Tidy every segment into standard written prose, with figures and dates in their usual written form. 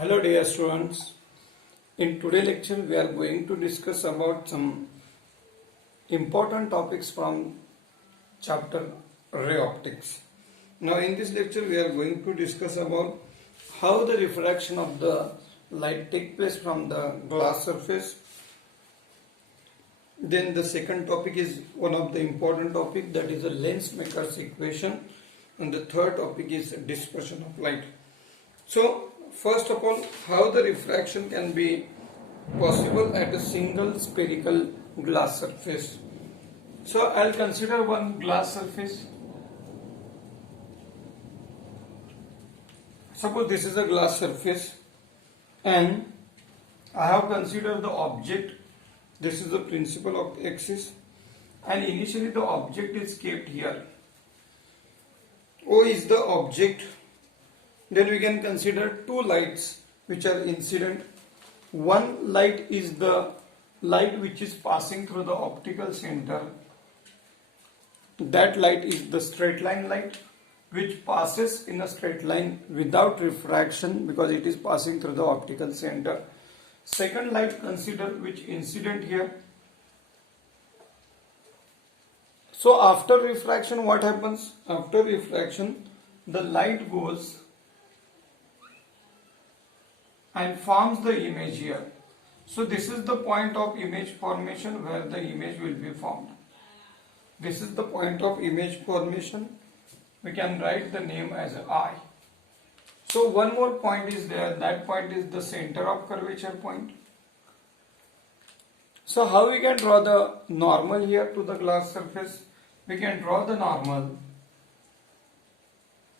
Hello dear students. In today's lecture we are going to discuss about some important topics from chapter ray optics. Now in this lecture we are going to discuss about how the refraction of the light take place from the glass surface. Then the second topic is one of the important topic, that is the lens maker's equation, and the third topic is dispersion of light. So first of all, how the refraction can be possible at a single spherical glass surface. So I'll consider one glass surface. Suppose this is a glass surface and I have considered the object. This is the principal of axis, and initially the object is kept here. O is the object. Then we can consider two lights which are incident. One light is the light which is passing through the optical center. That light is the straight line light, which passes in a straight line without refraction because it is passing through the optical center. Second light considered which incident here. So after refraction, what happens? After refraction, the light goes and forms the image here. So this is the point of image formation where the image will be formed. This is the point of image formation. We can write the name as I. So one more point is there. That point is the center of curvature point. So how we can draw the normal here to the glass surface? We can draw the normal.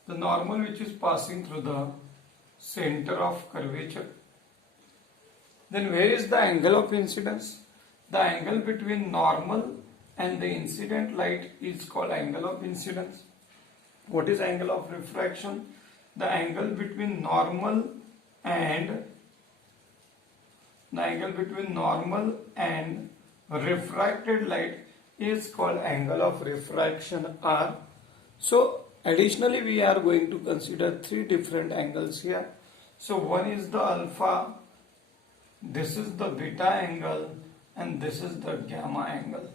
The normal which is passing through the center of curvature. Then where is the angle of incidence? The angle between normal and the incident light is called angle of incidence. What is angle of refraction? The angle between normal and refracted light is called angle of refraction R. So additionally we are going to consider three different angles here. So one is the alpha, this is the beta angle, and this is the gamma angle.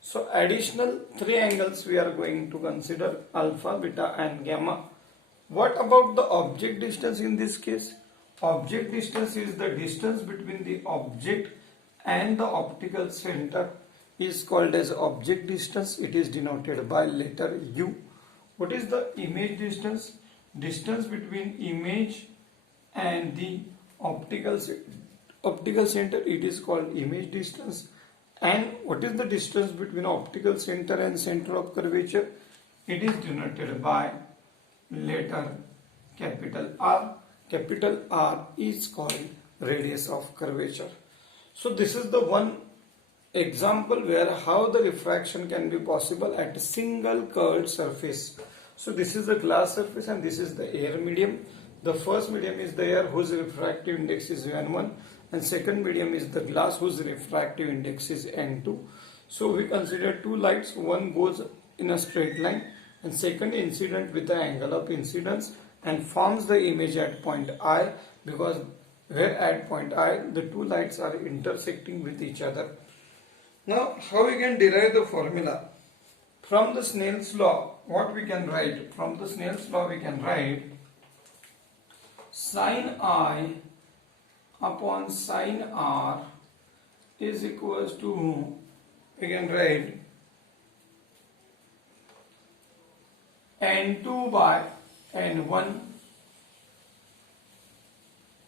So additional three angles we are going to consider, alpha, beta and gamma. What about the object distance in this case? Object distance is the distance between the object and the optical center is called as object distance. It is denoted by letter U. What is the image distance? Distance between image and the optical center, it is called image distance. And what is the distance between optical center and center of curvature? It is denoted by letter capital R. Capital R is called radius of curvature. So this is the one example where how the refraction can be possible at a single curved surface. So this is the glass surface and this is the air medium. The first medium is the air whose refractive index is N1, and second medium is the glass whose refractive index is N2. So we consider two lights, one goes in a straight line and second incident with the angle of incidence and forms the image at point I, because where at point I the two lights are intersecting with each other. Now how we can derive the formula? From the Snell's law, what we can write? From the Snell's law we can write sin I upon sin R is equals to, we can write N2 by N1.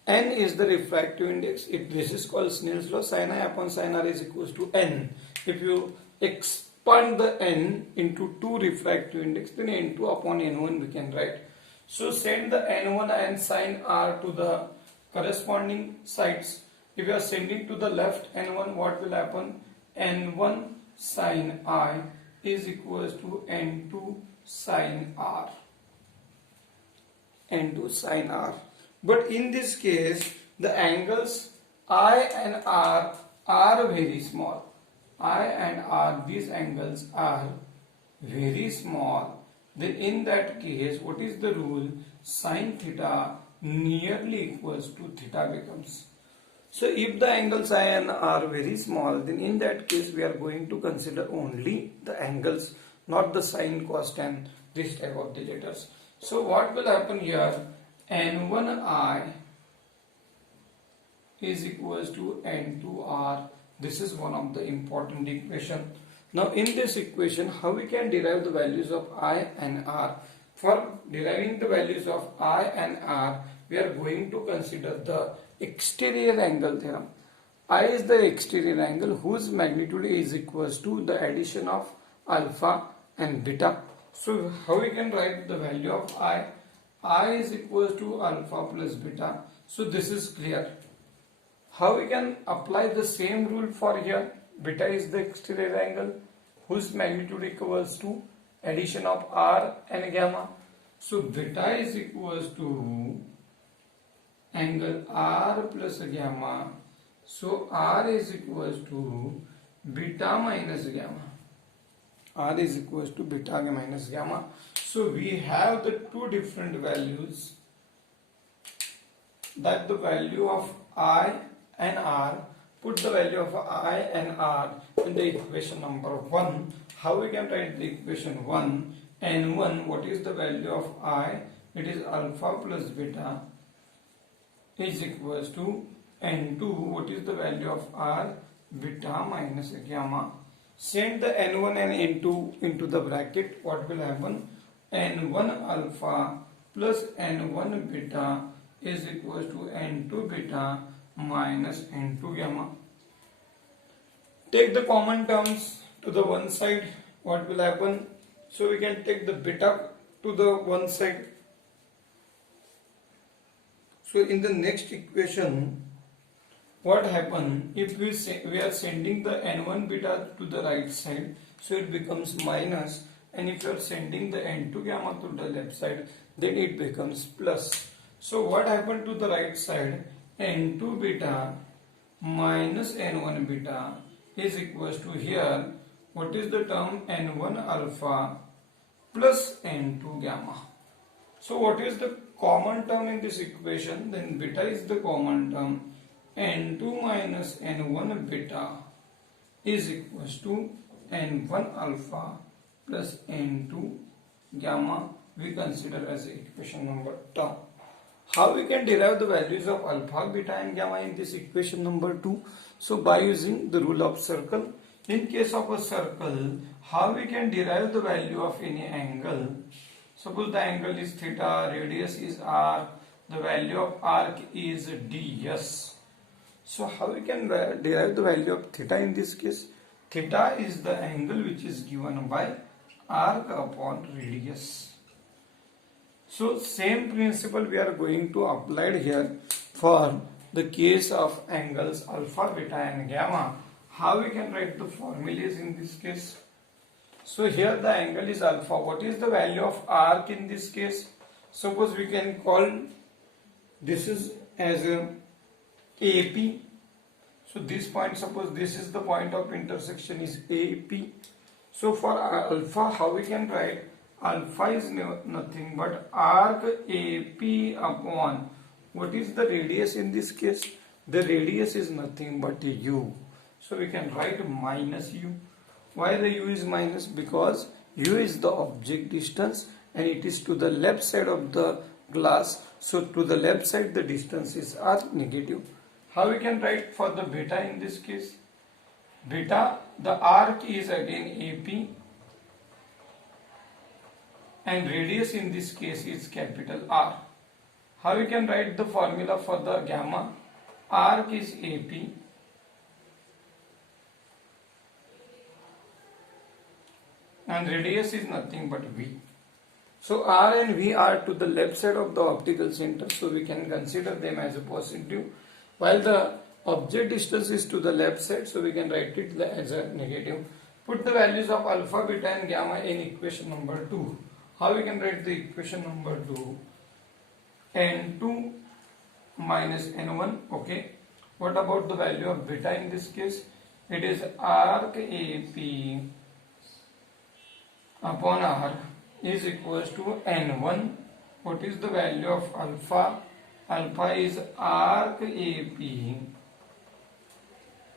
N is the refractive index. This is called Snell's law. Sin I upon sin R is equals to N. If you expand the N into 2 refractive index, then N2 upon N1 we can write. So send the N1 and sin R to the corresponding sides. If you are sending to the left N1, what will happen? N1 sin I is equals to N2 sin R. N2 sin R. But in this case, the angles I and R are very small. I and R, these angles are very small. Then in that case, what is the rule? Sin theta nearly equals to theta becomes. So if the angles I and R are very small, then in that case we are going to consider only the angles, not the sine, cos, tan, this type of the letters. So what will happen here? N1I is equals to N2R. This is one of the important equation. Now in this equation, how we can derive the values of I and R? For deriving the values of I and R, we are going to consider the exterior angle theorem. I is the exterior angle whose magnitude is equals to the addition of alpha and beta. So how we can write the value of I? I is equals to alpha plus beta. So this is clear. How we can apply the same rule for here? Beta is the exterior angle whose magnitude equals to addition of R and gamma. So beta is equals to angle R plus gamma. So R is equals to beta minus gamma. R is equals to beta minus gamma. So we have the two different values, that the value of I and R. Put the value of I and R in the equation number 1. How we can write the equation 1? N1, what is the value of I? It is alpha plus beta is equals to N2, what is the value of R? Beta minus gamma. Send the N1 and N2 into the bracket. What will happen? N1 alpha plus N1 beta is equals to N2 beta minus N2 gamma. Take the common terms to the one side. What will happen? So we can take the beta to the one side. So in the next equation, what happen if we are sending the N1 beta to the right side, so it becomes minus, and if you are sending the N2 gamma to the left side, then it becomes plus. So what happened to the right side? N2 beta minus N1 beta is equals to here, what is the term? N1 alpha plus N2 gamma. So what is the common term in this equation? Then beta is the common term. N2 minus N1 beta is equals to N1 alpha plus N2 gamma. We consider as equation number 2. How we can derive the values of alpha, beta and gamma in this equation number 2? So by using the rule of circle. In case of a circle, how we can derive the value of any angle? Suppose the angle is theta, radius is r, the value of arc is ds. So how we can derive the value of theta in this case? Theta is the angle which is given by arc upon radius. So same principle we are going to apply here for the case of angles alpha, beta and gamma. How we can write the formulas in this case? So here the angle is alpha. What is the value of arc in this case? Suppose we can call this is as a AP. So this point, suppose this is the point of intersection is AP. So for alpha, how we can write? Alpha is nothing but arc AP upon, what is the radius in this case? The radius is nothing but u. So we can write minus u. Why the u is minus? Because u is the object distance and it is to the left side of the glass. So to the left side the distances are negative. How we can write for the beta in this case? Beta, the arc is again AP and radius in this case is capital R. How we can write the formula for the gamma? Arc is AP and radius is nothing but V. So R and V are to the left side of the optical center, so we can consider them as a positive, while the object distance is to the left side, so we can write it as a negative. Put the values of alpha, beta and gamma in equation number 2. How we can write the equation number 2? N2 minus N1, okay. What about the value of beta in this case? It is arc AP upon R is equals to N1. What is the value of alpha? alpha is arc AP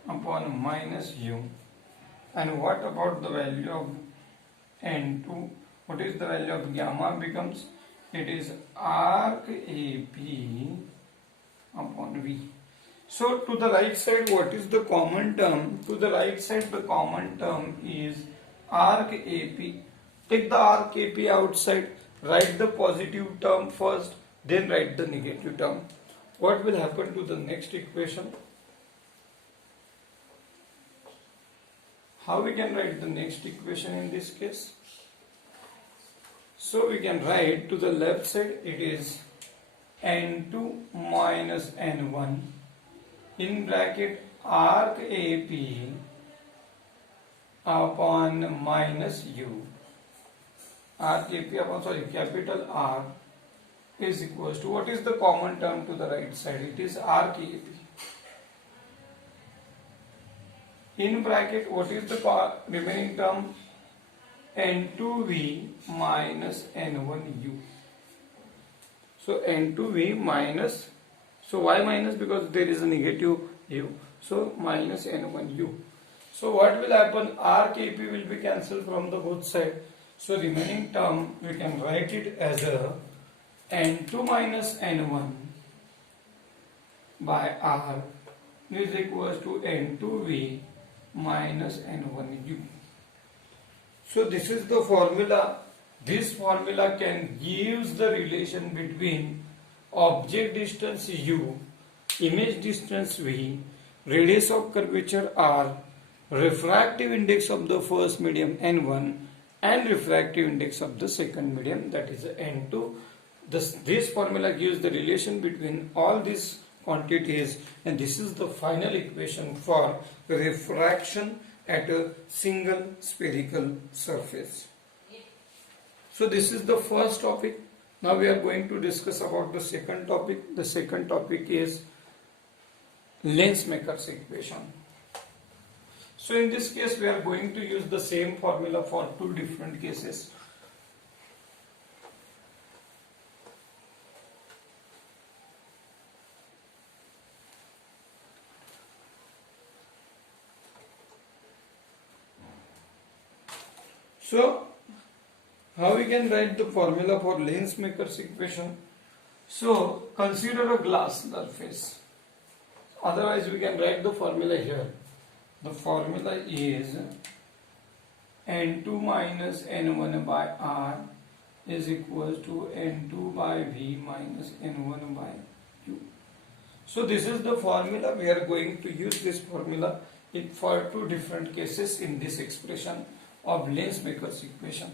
upon minus u. And what about the value of N2? What is the value of gamma becomes? It is arc AP upon V. So to the right side, what is the common term? To the right side, the common term is arc AP. Take the arc AP outside, write the positive term first, then write the negative term. What will happen to the next equation? How we can write the next equation in this case? So we can write to the left side, it is N2 minus N1 in bracket arc AP upon minus U. Arc AP upon, capital R is equals to, what is the common term to the right side? It is arc AP. In bracket, what is the remaining term? N2V minus N1U. So N2V minus, so why minus? Because there is a negative U. So minus N1U. So what will happen? Arc AP will be cancelled from the both side. So remaining term we can write it as a N2 minus N1 by R is equals to N2V minus N1U. So this is the formula. This formula can give the relation between object distance U, image distance V, radius of curvature R, refractive index of the first medium N1 and refractive index of the second medium, that is N2. This formula gives the relation between all these quantities, and this is the final equation for refraction at a single spherical surface. So this is the first topic. Now we are going to discuss about the second topic. The second topic is Lensmaker's equation. So in this case we are going to use the same formula for two different cases. So how we can write the formula for Lensmaker's equation? So consider a glass surface. Otherwise we can write the formula here. The formula is N2 minus N1 by R is equals to N2 by V minus N1 by U. So this is the formula. We are going to use this formula for two different cases in this expression of Lensmaker's equation.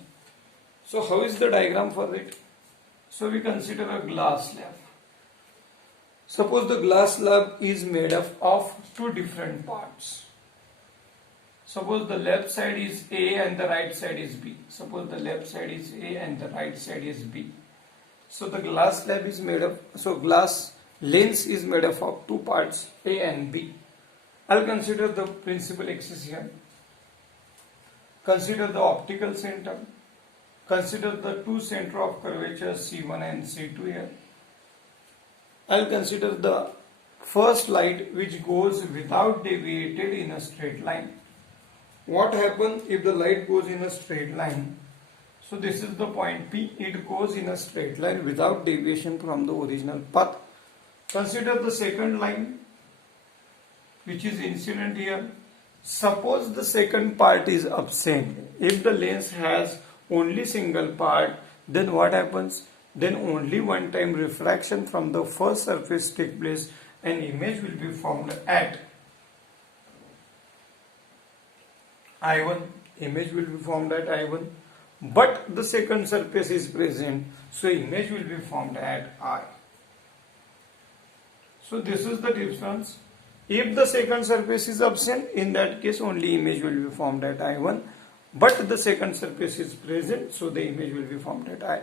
So how is the diagram for it? So we consider a glass slab. Suppose the glass slab is made up of two different parts. Suppose the left side is A and the right side is B. Suppose the left side is A and the right side is B. So the glass slab is made up, so glass lens is made up of two parts, A and B. I'll consider the principal axis here. Consider the optical center. Consider the two center of curvature C1 and C2 here. I'll consider the first light which goes without deviated in a straight line. What happens if the light goes in a straight line? So this is the point P. It goes in a straight line without deviation from the original path. Consider the second line which is incident here. Suppose the second part is absent. If the lens has only single part, then what happens? Then only one time refraction from the first surface takes place and image will be formed at I1. Image will be formed at I1, but the second surface is present, so image will be formed at I. So this is the difference. If the second surface is absent, in that case only image will be formed at I1, but the second surface is present, so the image will be formed at I.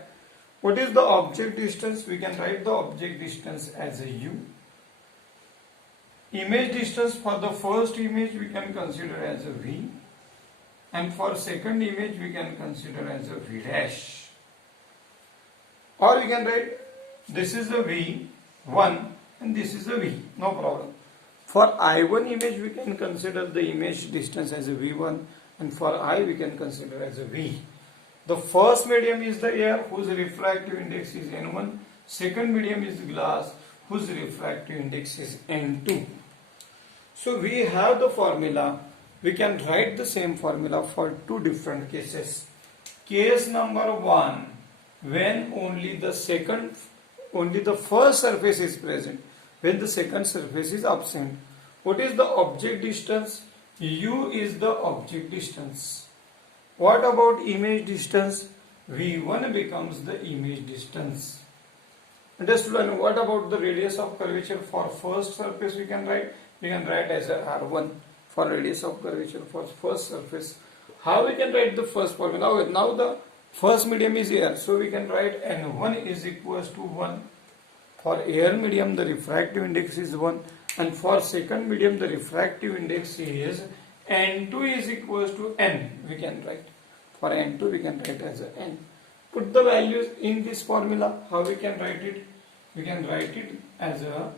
What is the object distance? We can write the object distance as a U. Image distance for the first image we can consider as a V, and for second image we can consider as a V dash. Or we can write this is a V 1 and this is a V, no problem. For I1 image we can consider the image distance as a V1 and for I we can consider as a V. The first medium is the air whose refractive index is N1. Second medium is glass whose refractive index is N2. So we have the formula. We can write the same formula for two different cases. Case number 1, when only the first surface is present, when the second surface is absent. What is the object distance? U is the object distance. What about image distance? V1 becomes the image distance. Understood? And what about the radius of curvature for first surface? We can write as a R1 for radius of curvature for first surface. How we can write the first formula? Now the first medium is air, so we can write N1 is equals to 1. For air medium the refractive index is 1 and for second medium the refractive index is N2 is equals to N. We can write for N2 we can write as a N. Put the values in this formula. How we can write it? We can write it as a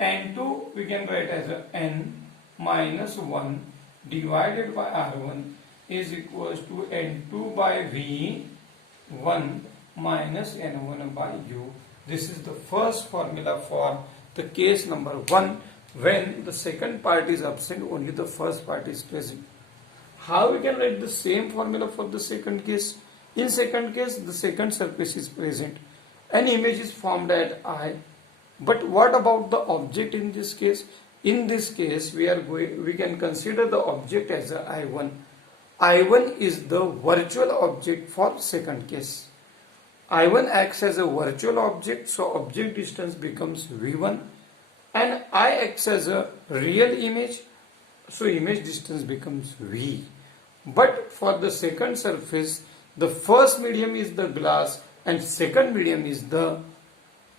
N2 we can write as a N minus 1 divided by R1 is equals to N2 by V1 minus N1 by U. This is the first formula for the case number 1 when the second part is absent, only the first part is present. How we can write the same formula for the second case? In second case, the second surface is present. An image is formed at I. But what about the object in this case? In this case, we can consider the object as a I1. I1 is the virtual object for second case. I1 acts as a virtual object, so object distance becomes V1, and I acts as a real image, so image distance becomes V. But for the second surface, the first medium is the glass and second medium is the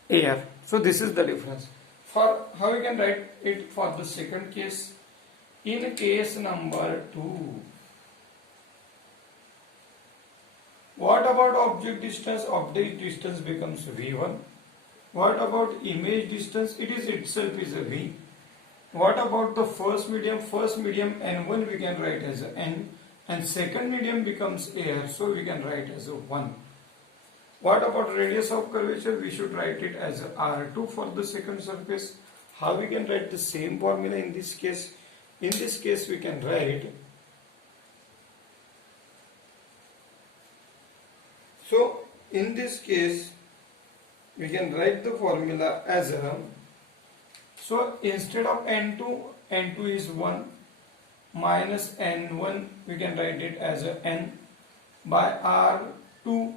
air. So this is the difference. For how we can write it for the second case? In case number 2, what about object distance? Object distance becomes V1. What about image distance? It is itself is a V. What about the first medium? First medium N1 we can write as a N and second medium becomes air, so we can write as a 1. What about radius of curvature? We should write it as a R2 for the second surface. How we can write the same formula in this case? In this case we can write, so in this case we can write the formula as a, so instead of N2 is 1 minus N1 we can write it as a N by R2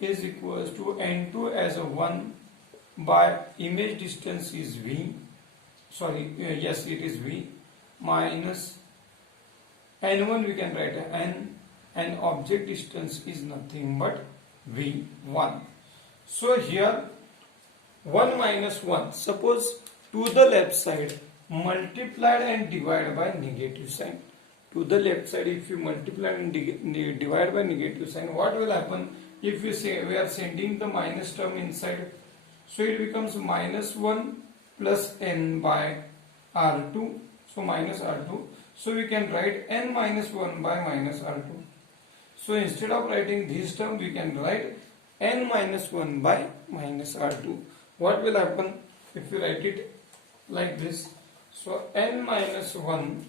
is equals to N2 as a 1 by image distance is V, yes it is V, minus N1 we can write a N and object distance is nothing but V1. So here 1 minus 1, suppose to the left side multiplied and divided by negative sign. To the left side if you multiply and divide by negative sign, what will happen? If we say we are sending the minus term inside, so it becomes minus 1 plus N by R2, so minus R2. So we can write N minus 1 by minus R2. So instead of writing this term, we can write N minus 1 by minus R2. What will happen if we write it like this? So N minus 1,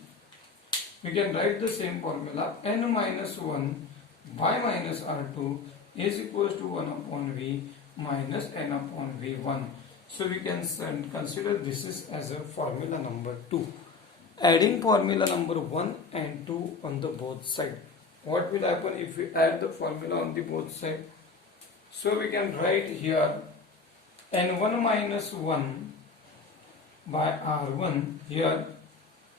we can write the same formula, N minus 1 by minus R2 is equals to 1 upon V minus N upon V1. So we can consider this is as a formula number 2. Adding formula number 1 and 2 on the both side. What will happen if we add the formula on the both side? So we can write here N1 minus 1 by R1 here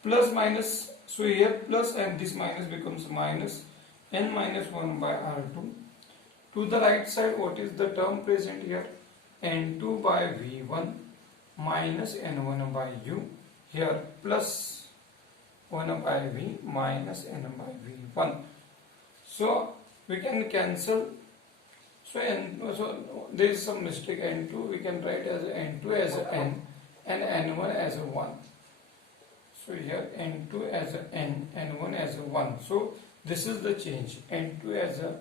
plus minus, so here plus and this minus becomes minus N minus 1 by R2. To the right side, what is the term present here? N2 by V1 minus N1 by U here plus 1 by V minus N by V1. So we can cancel. So there is some mistake. N2 we can write as N2 as n and N1 as a 1. So here N2 as a n, N1 as a 1. So this is the change. N2 as a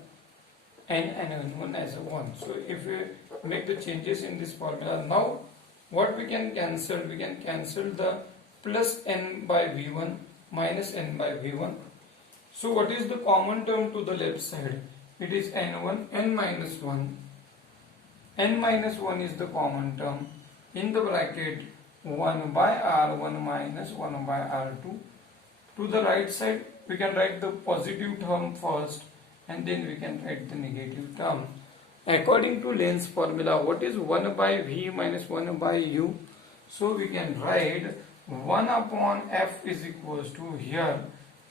n and N1 as a 1. So if we make the changes in this formula, now what we can cancel? We can cancel the plus n by V1 minus n by V1. So what is the common term to the left side? It is N1, n minus 1. N minus 1 is the common term. In the bracket 1 by R1 minus 1 by R2. To the right side we can write the positive term first and then we can write the negative term. According to Len's formula, what is 1 by V minus 1 by U? So we can write 1 upon F is equals to here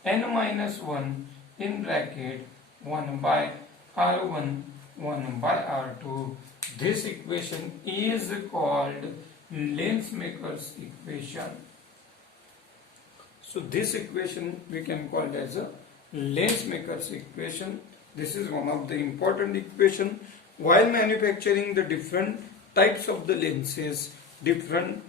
n minus 1 in bracket 1 by R1 1 by R2. This equation is called Lensmaker's equation. So this equation we can call it as a Lensmaker's equation. This is one of the important equation. While manufacturing the different types of the lenses, different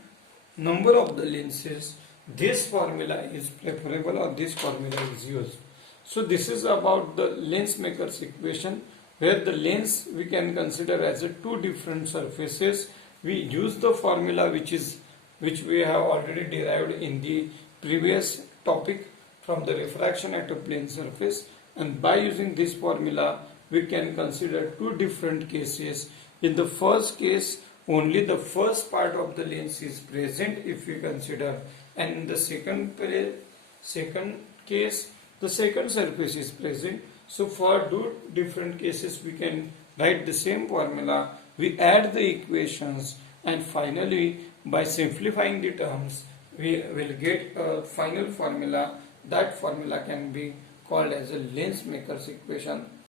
number of the lenses, this formula is preferable or this formula is used. So this is about the Lensmaker's equation, where the lens we can consider as a two different surfaces. We use the formula which we have already derived in the previous topic from the refraction at a plane surface, and by using this formula we can consider two different cases. In the first case, only the first part of the lens is present if we consider, and in the second case the second surface is present. So for two different cases we can write the same formula, we add the equations, and finally by simplifying the terms we will get a final formula. That formula can be called as a Lensmaker's equation.